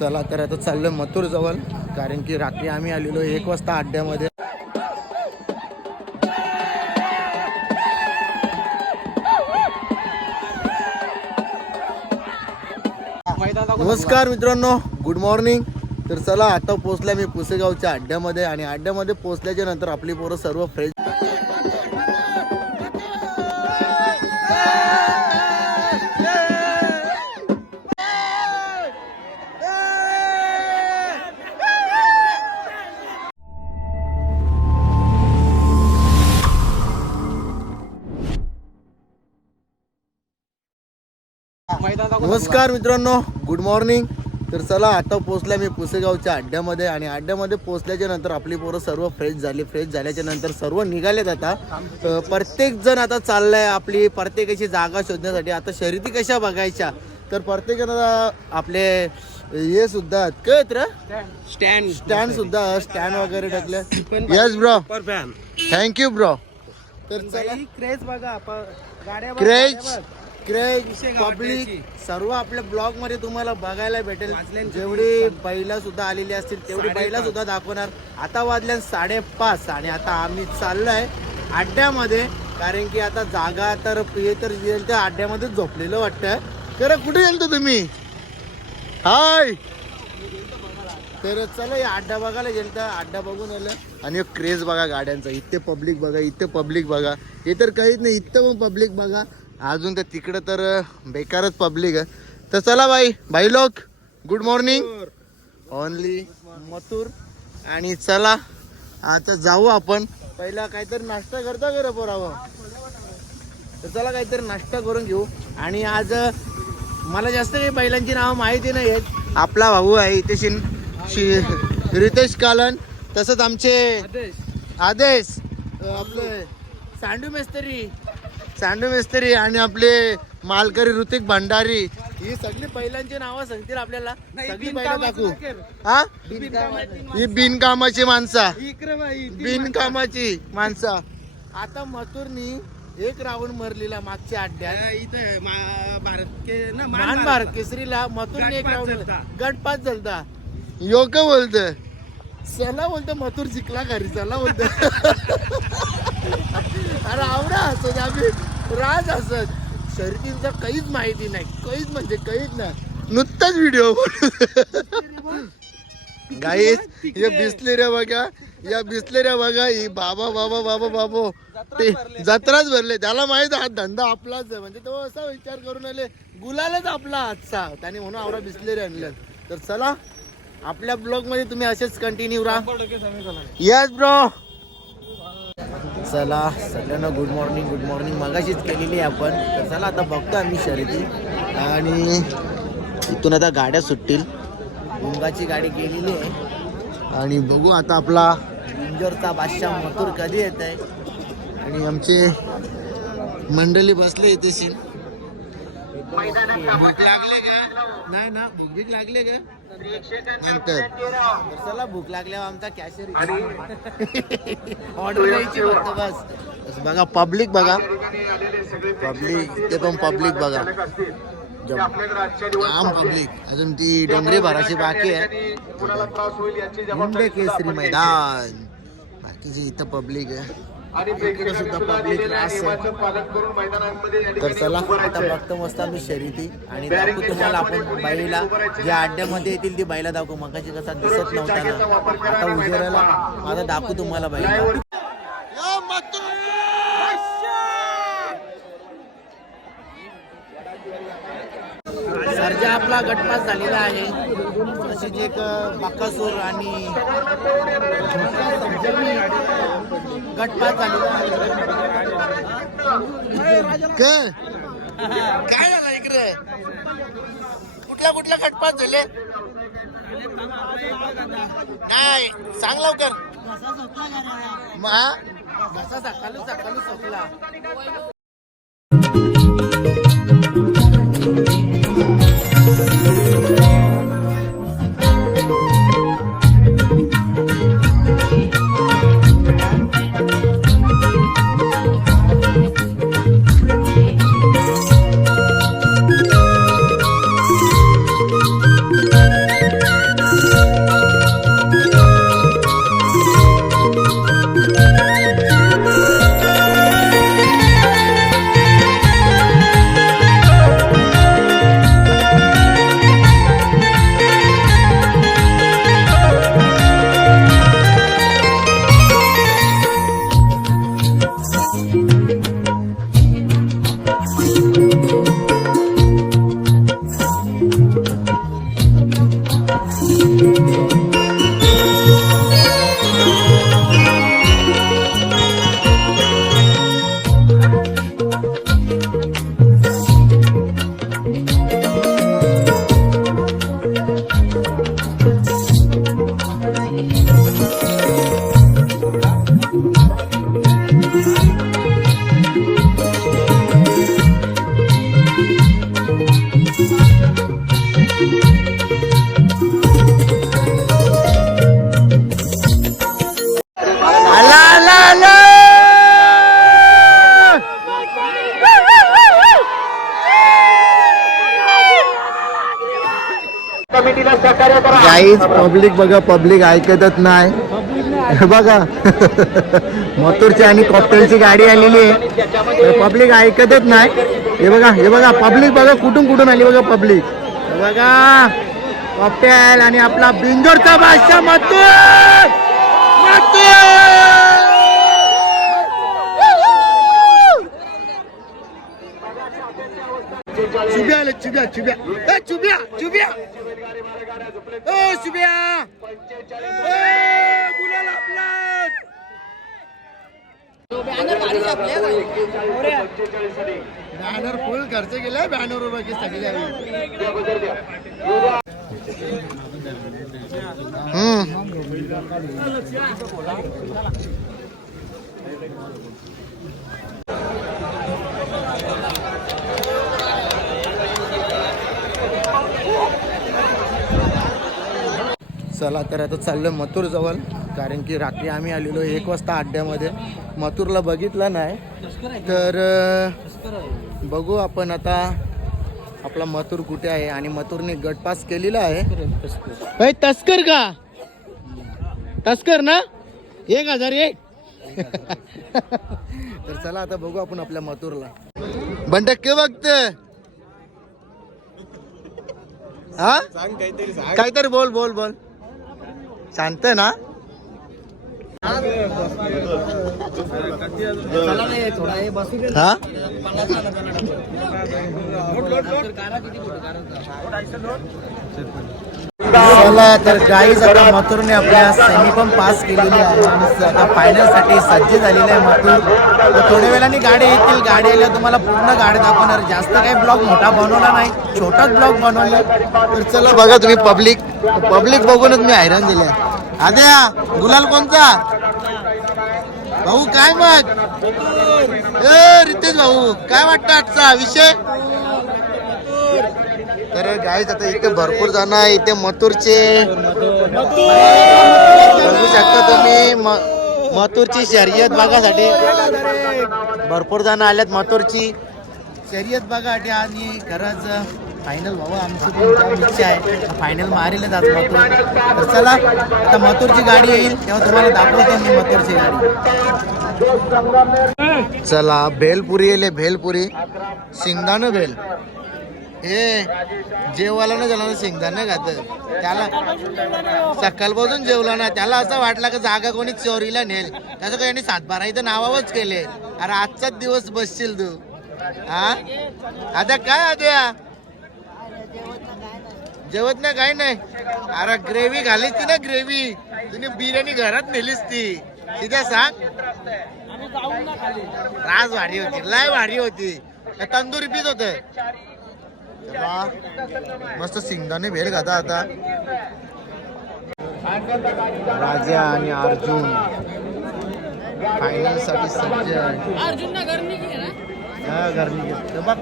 चला तर आता चाललं मथुर जवळ कारण की रात्री आम्ही आलेलो एक वाजता अड्ड्यामध्ये. नमस्कार मित्रांनो गुड मॉर्निंग तर चला आता पोहोचल्या मी पुसेगावच्या अड्ड्यामध्ये आणि अड्ड्यामध्ये पोहोचल्याच्या नंतर आपली पोरं सर्व फ्रेश नमस्कार मित्रांनो गुड मॉर्निंग तर चला आता पोहोचल्या मी पुसेगावच्या अड्ड्यामध्ये आणि अड्ड्यामध्ये पोहोचल्याच्या नंतर आपली पोरं सर्व फ्रेश झाली. फ्रेश झाल्याच्यानंतर सर्व निघालेत आता. अ, प्रत्येक जण आता चाललाय आपली प्रत्येकाची जागा शोधण्यासाठी. आता शर्यती कशा बघायच्या? तर प्रत्येकानं आपले हे सुद्धा कळत रे? स्टँड स्टँड सुद्धा स्टँड वगैरे टाकले. येस ब्रो थँक्यू ब्रो तर चला. क्रेज बघा. क्रेज. Craze public. सर्व आपल्या ब्लॉगमध्ये तुम्हाला बघायला भेटेल. जेवढी बैला सुद्धा आलेली असतील तेवढी बैला. सुद्धा दाखवणार. आता वाजल्या साडेपाच आणि आता आम्ही चाललोय अड्ड्यामध्ये. कारण की आता जागा तर हे तर येईल त्या अड्ड्यामध्येच झोपलेलं वाटतं तर कुठे गेलतो तुम्ही? हाय! तर चला या अड्डा बघायला गेलं तर अड्डा बघून आलं. आणि क्रेज बघा गाड्यांचा. इथे पब्लिक बघा इथे पब्लिक बघा. हे तर काहीच नाही इथं पण पब्लिक बघा. अजून तर तिकडं तर बेकारच पब्लिक आहे. तर चला बाई भाई लोक गुड मॉर्निंग ओनली मथुर. आणि चला आता जाऊ आपण. पहिला काहीतरी नाश्ता करता का पोरावं? तर चला काहीतरी नाश्ता करून घेऊ. आणि आज मला जास्त काही बैलांची नावं माहिती नाही आहेत. आपला भाऊ आहे इथे शिन शि- रितेश कालन तसंच आमचे आदेश. आपले सांडू मेस्त्री. सांडू मेस्त्री आणि आपले मालकरी ऋतिक भंडारी. ही सगळी बैलांची नावं सांगतील आपल्याला. सगळी बैला दाखवू. हा? ही बिनकामाची माणसा. बिनकामाची माणसा. आता मथुरनी एक राऊंड मरलेला मागच्या अड्ड्यात. इथं भारत के ना मान भारत. केसरीला मथुरने एक राऊंड झालता. गटपास झालता योग बोलत चला बोलतो मथुर जिंकला घरी चला बोलतो अरे आवडा असत आम्ही राज असत शर्टींचा काहीच माहिती नाही. काहीच म्हणजे काहीच नाही. नुकताच व्हिडिओ गाईस हे बिसलेऱ्या बघा. या बिसलेऱ्या बघा. ही बाबा बाबा बाबा बाबो. ते जत्राच भरले. त्याला माहीत आहे हा धंदा आपलाच आहे. म्हणजे तो असा विचार करून आले गुलालच आपला आजचा त्याने म्हणून आवडा बिसलेरे आणलं तर चला आपल्या ब्लॉगमध्ये तुम्ही असेच कंटिन्यू राहा. याच ब्रो चला सगळ्यांना गुड मॉर्निंग गुड मॉर्निंग मगाशीच केलेली आहे आपण. तर चला आता बघतो आम्ही शर्यती. आणि इथून आता गाड्या सुटतील. मुंगाची गाडी गेलेली आहे. आणि बघू आता आपला इंजोरचा बादशाह मथुर कधी येत आहे आणि आमचे मंडळी बसले इथे सीन भूक लागले का? नाही ना भूक भीक लागले का? नंतर. तर. चला भूक लागल्यावर आमचा कॅशर ऑर्डर द्यायची फक्त बस. बस बघा पब्लिक बघा. पब्लिक ते पण पब्लिक बघा. जाम. पब्लिक अजून ती डोंगरी भराची बाकी आहे. मुंबई केसरी मैदान. बाकीची इथं पब्लिक आहे. तर चला आता बघतो मस्त आम्ही शर्यती आणि दाखवू तुम्हाला आपण बाईला ज्या अड्ड्यामध्ये येतील ती बाईला दाखवू. मगाची कसा दिसत नव्हता ना. आता उजेराला आता दाखवू तुम्हाला बाईला. सर्जा आपला गटपास झालेला आहे. तशीच एक बाकासूर आणि गटपास झालेला आहे काय झालं इकडे? कुठल्या कुठल्या गटपास झाले? नाही सांग लवकर. सकाळी सकाळी सोकला गाईज पब्लिक बघा पब्लिक ऐकतच नाही. हे बघा. मथुरची आणि कॉकटेलची गाडी आलेली आहे. पब्लिक ऐकतच नाही. हे बघा हे बघा पब्लिक बघा कुठून कुठून आली बघा पब्लिक बघा. कॉकटेल आणि आपला बिंदोरचा बादशाह मथुर! चुब्या आले चुब्या चुब्या. ए चुब्या चुब्या. ओ चुब्या. ए, गुलाल आपला बॅनर फुल खर्च केलाय बॅनर उभा की सगळी हम्म. चला तर आता चाललं मथुर जवळ कारण की रात्री आम्ही आलेलो एक वाजता अड्ड्यामध्ये. मथुरला बघितलं नाही. तर बघू आपण आता आपला मथुर कुठे आहे आणि मथुरने गटपास केलेला आहे. तस्कर का? तस्कर ना? एक हजार एक तर चला आता बघू आपण आपल्या मथुरला. बंड के बघत? हा? काहीतरी बोल बोल बोल. शांत आहे ना? हा? चला तर गाईज आता मथुरने आपल्या सेमी पण पास केलेली आहे. आणि आता फायनलसाठी सज्ज झालेली आहे मथुर. तर थोड्या वेळाने गाडी येतील. गाडी आल्या तुम्हाला पूर्ण गाडी दाखवणार. जास्त काही ब्लॉग मोठा बनवला नाही. छोटाच ब्लॉग बनवला. तर चला बघा तुम्ही पब्लिक पब्लिक बघूनच मी हैराण दिले आद्या गुलाल कोणता? भाऊ काय मग ए रितेश भाऊ काय वाटतं आजचा विषय? तर गाईज आता इथे भरपूर जण आहे. इथे मथुरचे. बघू शकता तुम्ही म- मथुरची शर्यत बघासाठी. भरपूर जण आल्यात मथुरची. शर्यत बघासाठी आणि खरंच फायनल व्हावं आमची पण इच्छा आहे. फायनल मारेलच आज मथुर. तर चला आता मथुरची गाडी येईल तेव्हा तुम्हाला दाखवतो मी मथुरची गाडी. चला भेलपुरी येले भेलपुरी. शिंगदाणं भेल. हे जेवायला ना झाला ना शेंगदाणं खात. त्याला सकाळपासून जेवला ना त्याला असं वाटलं की जागा कोणी चोरीला नेल. त्याचं काही यांनी सातबारा इथं नावावच केले. अरे आजचाच दिवस बसशील तू. हा? आता काय आता जेवत ना काय नाही. अरे ग्रेव्ही घालीस ती ना ग्रेव्ही. तुम्ही बिर्याणी घरात नेलीस ती. तिथे सांग. राज भारी होती. लय भारी होती. तंदुरी पीत होत. मस्त सिंगदाने भेल खाता आता. राजा आणि अर्जुन. फायनलसाठी सज्ज आहे हा, घरनी घेतलं. बघ.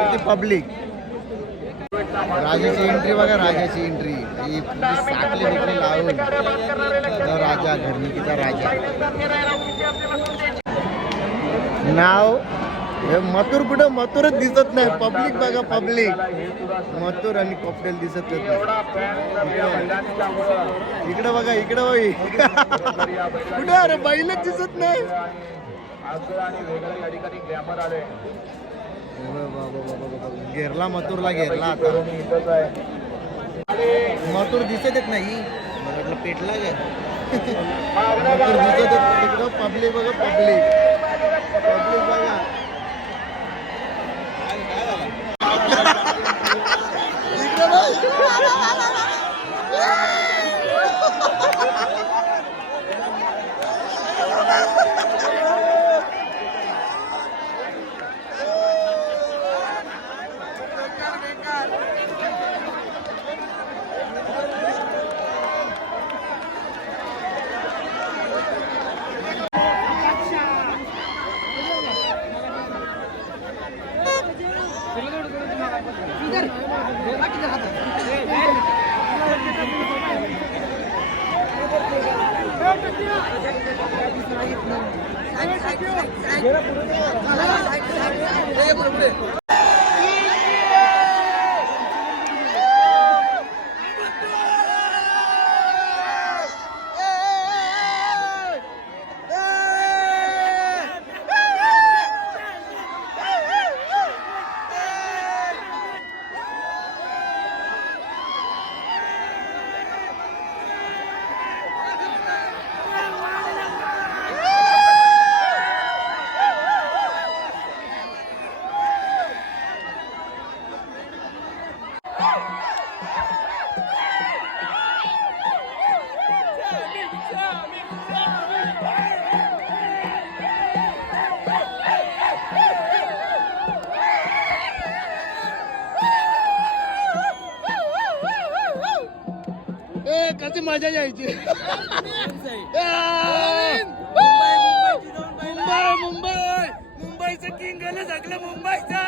किती पब्लिक राजाची एंट्री बघा राजाची एंट्री ही साखली बिकली लावून. राजा घरनिकीचा राजा. नाव हे मथुर कुठं? मथुरच दिसत नाही. पब्लिक बघा पब्लिक मथुर आणि कॉपटेल दिसत नाही. इकडं बघा इकडं बाई कुठं? अरे बैलच दिसत नाही. घेरला मथुरला घेरला आता. मथुर दिसतच नाही. मला वाटलं पेटला गे मथुर दिसत तिकडं पब्लिक बघा पब्लिक पब्लिक बघा. ए कशी मजा यायची. मुंबई मुंबई मुंबईचं किंग झालं सगळं मुंबईचं.